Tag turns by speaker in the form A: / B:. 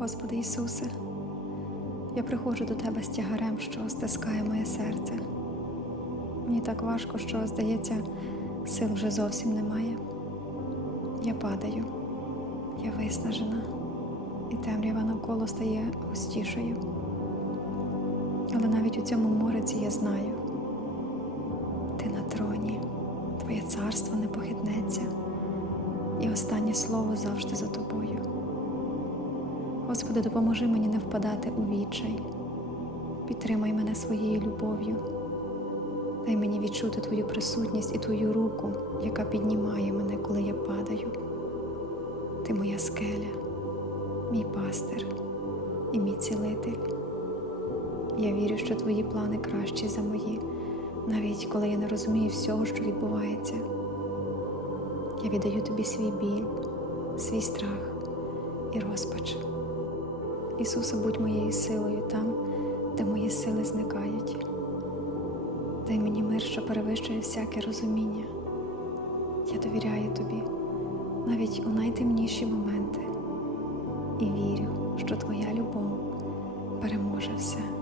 A: Господи Ісусе, я приходжу до Тебе з тягарем, що стискає моє серце. Мені так важко, що, здається, сил вже зовсім немає. Я падаю, я виснажена, і темрява навколо стає густішою. Але навіть у цьому мориці я знаю, ти на троні, твоє царство не похитнеться, і останнє слово завжди за тобою. Господи, допоможи мені не впадати у відчай, підтримай мене своєю любов'ю, дай мені відчути Твою присутність і Твою руку, яка піднімає мене, коли я падаю. Ти моя скеля, мій пастир і мій цілитель. Я вірю, що твої плани кращі за мої, навіть коли я не розумію всього, що відбувається. Я віддаю тобі свій біль, свій страх і розпач. Ісусе, будь моєю силою там, де мої сили зникають. Дай мені мир, що перевищує всяке розуміння. Я довіряю тобі навіть у найтемніші моменти і вірю, що твоя любов переможе все.